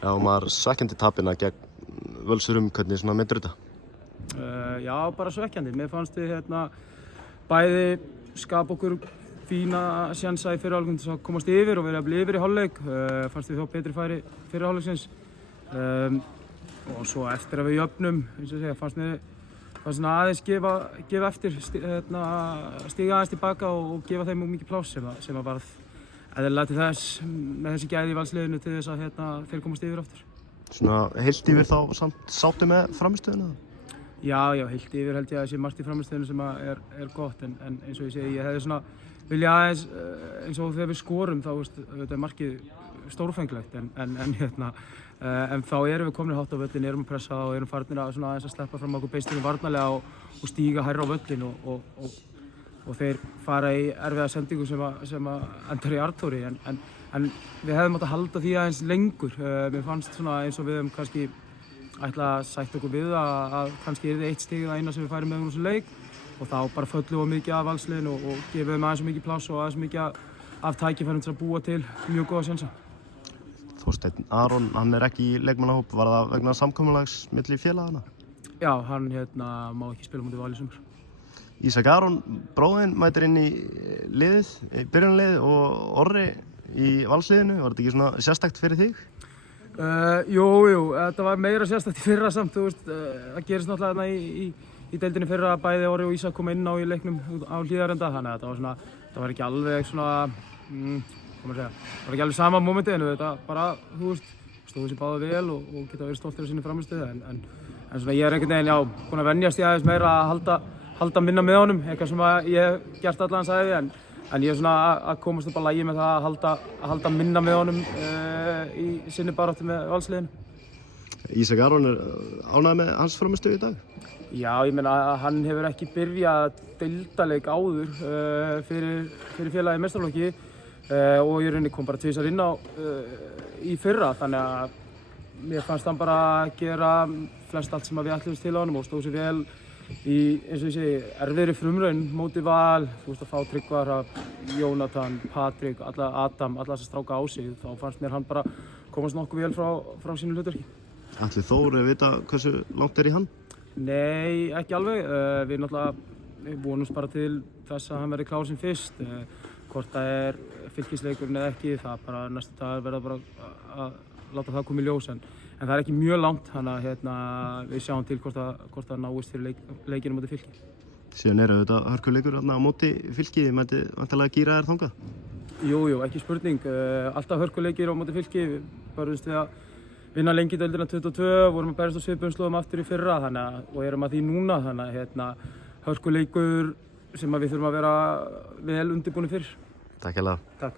Já, maður svekkjandi tapina gegn Völsurum, hvernig svona meiddur þetta? Já, bara svekkjandi. Mér fannst við bæði skapa okkur fína sjansa í fyrri hálfleik til að komast yfir og vera að yfir í hálfleik. Fannst við þó betri færi fyrri hálfleiksins. Og svo eftir að við jöfnum, eins og segja, fannst mér aðeins gefa eftir, stíga aðeins tilbaka og gefa þeim mikið pláss sem að varð eðlilega til þess með þessi gæði í valsliðinu til þess að þeir komast yfir aftur. Svona heilt yfir þá samt sáttu með frammistöðuna? Já, heilt yfir held ég að sé margt í frammistöðinu sem er gott en eins og ég segi, ég hefði svona vilja aðeins eins og þegar við skorum þá þetta er markið stórfenglegt en þá erum við komin hátt á völlin, erum að pressa og erum farnir að aðeins að sleppa fram okkur beislinu varnarlega og stíga hærra á völlin og þeir fara í erfiða sendingu sem endar í Arnþóri en við hefðum átt að halda því aðeins lengur. Mér fannst eins og við hefum kannski ætla að sætta okkur við að kannski yrði eitt stig það eina sem við færum með þessu leik og þá bara föllum við mikið af valsliðinu og gefum þeim aðeins mikið pláss og aðeins mikið af tækifærum til að búa til mjög góða sjansa. Þorsteinn Aron, hann er ekki í leikmannahóp, var það vegna samkomulags milli félagana? Já, hann má ekki spila mútið Val í sumar. Ísak Aron, bróðinn, mætir inn í liðið, í byrjunarliðið og Orri í valsliðinu, var þetta ekki svona sérstakt fyrir þig? Jú, þetta var meira sérstakt í fyrra samt, það gerist náttúrulega í deildinni fyrra að bæði Orri og Ísak koma inn á í leiknum á Hlíðarenda, þannig að þetta var ekki alveg það var ekki alveg sama mómenti en þetta bara, stóðu sér báða vel og geta verið stoltir af sinni frammistöðu en ég er einhvern veginn, búinn að venjast ég aðeins meira að halda minna með honum, eitthvað sem ég hef gert allan sagði en ég er að komast upp að lagi með það að halda minna með honum í sinni baráttu með valsliðinu. Ísak Aron er ánægður með hans frammistöðu í dag? Já, ég meina að hann hefur ekki byrjað deildarleik áður fyrir félagið í meistaraflokki og í rauninni kom bara tvisvar inn á í fyrra þannig að mér fannst hann bara gera flest allt sem við ætluðumst til á honum og stóð sér vel í, eins og ég segi, erfiðri frumraun móti Val, að fá Tryggvar, Jónatan, Patrik, Adam, alla þessa stráka á sig, þá fannst mér hann bara komast nokkuð vel frá sínu hlutverki. Atli Þór, vita hversu langt er í hann? Nei, ekki alveg. Við vonumst bara til þess að hann verði klár sem fyrst. Hvort það er fylkisleikurinn eða ekki, það bara næstu dagar verða bara að láta það koma í ljós. En það er ekki mjög langt, þannig að við sjáum til hvort það náist fyrir leikinu á móti Fylki. Síðan er auðvitað hörkuleikur á móti Fylki, þið mætti væntanlega gíra þér þangað? Jú, ekki spurning. Alltaf hörkuleikir á móti Fylki. Við barðumst við að vinna lengi deildina 22, vorum að berjast á svipuðum slóðum aftur í fyrra og erum að því núna, þannig að hörkuleikur sem við þurfum að vera vel undirbúnir fyrir. Takk hérlega. Takk.